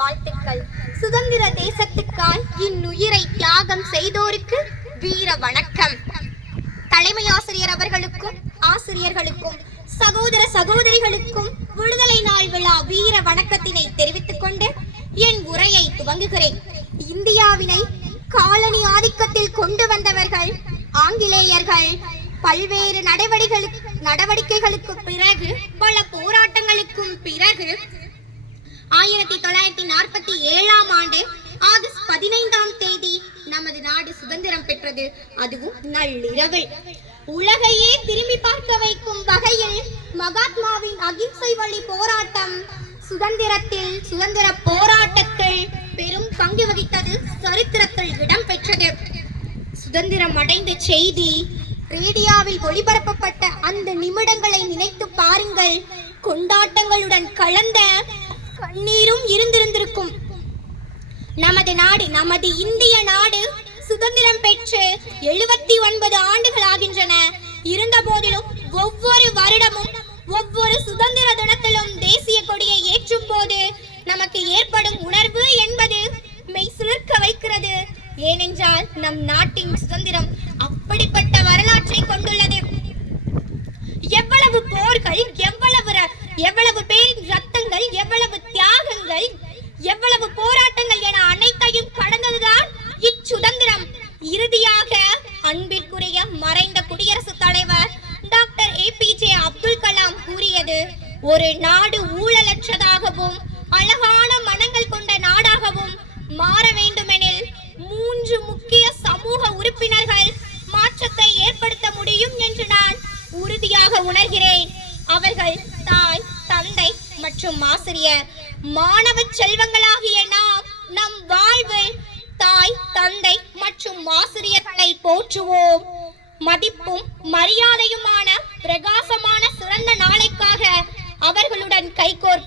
வாழ்த்துக்கள். சுதந்திர தேசத்துக்காய் இன்னுயிரை தியாகம் செய்தோருக்கு வீர வணக்கம். தலைமை ஆசிரியர் அவர்களுக்கும் ஆசிரியர்களுக்கும் சகோதர சகோதரிகளுக்கும் விடுதலை நாள் விழா வீர வணக்கத்தினை தெரிவித்துக் கொண்டு என் உரையை துவங்குகிறேன். இந்தியாவினை காலனி ஆதிக்கத்தில் கொண்டு வந்தவர்கள் ஆங்கிலேயர்கள். பல்வேறு நடவடிக்கைகளுக்கு பிறகு பல போராட்டங்களுக்கும் பிறகு 1947ஆம் ஆண்டு ஆகஸ்ட் 15ஆம் தேதி நமது நாடு சுதந்திரம் பெற்றது. அதுவும் நள்ளிரவில். உலகையே திரும்பி பார்க்க வைக்கும் வகையில் மகாத்மாவின் அகிம்சை வழி போராட்டம் சுதந்திர போராட்டத்தில் பெரும் பங்கு வகித்தது சரித்திரத்தில் இடம் பெற்றது. சுதந்திரம் அடைந்த செய்தி ரேடியோவில் ஒளிபரப்பப்பட்ட அந்த நிமிடங்களை நினைத்து பாருங்கள். கொண்டாட்டங்களுடன் கலந்த கண்ணீரும் இருந்திருக்கும். நமது இந்திய நாடு சுதந்திரம் பெற்று 79 ஆண்டுகள் ஆகின்றன. இருந்த போதிலும் ஒவ்வொரு வருடமும் ஒவ்வொரு சுதந்திர தினத்திலும் தேசிய கொடியை ஏற்றும் போது நமக்கு ஏற்படும் உணர்வு என்பது மெய் சிலிர்க்க வைக்கிறது. ஏனென்றால் நம் நாட்டின் சுதந்திரம் அப்படிப்பட்ட வரலாற்றை கொண்டுள்ளது. எவ்வளவு போர்கள், எவ்வளவு பேரின் ரத்தங்கள், எவ்வளவு தியாகங்கள், எவ்வளவு போராட்டங்கள் என அனைத்தையும் கடந்ததுதான் இச்சுதந்திரம். இறுதியாக அன்பிற்குரிய மறைந்த குடியரசுத் தலைவர் டாக்டர் APJ அப்துல் கலாம் கூறியது, ஒரு நாடு ஊழலற்றதாகவும் அழகான மனங்கள் கொண்ட நாடாகவும் மாற வேண்டுமெனில் 3 முக்கிய சமூக உறுப்பினர்கள் மாற்றத்தை ஏற்படுத்த முடியும் என்று நான் உறுதியாக உணர்கிறேன். அவர்கள் தாய், தந்தை மற்றும் ஆசிரியர். மாணவ செல்வங்களாகிய நம் வாழ்வில் தாய், தந்தை மற்றும் ஆசிரியர்களை போற்றுவோம். மதிப்பும் மரியாதையுமான பிரகாசமான சிறந்த நாளைக்காக அவர்களுடன் கைகோர்ப்போம்.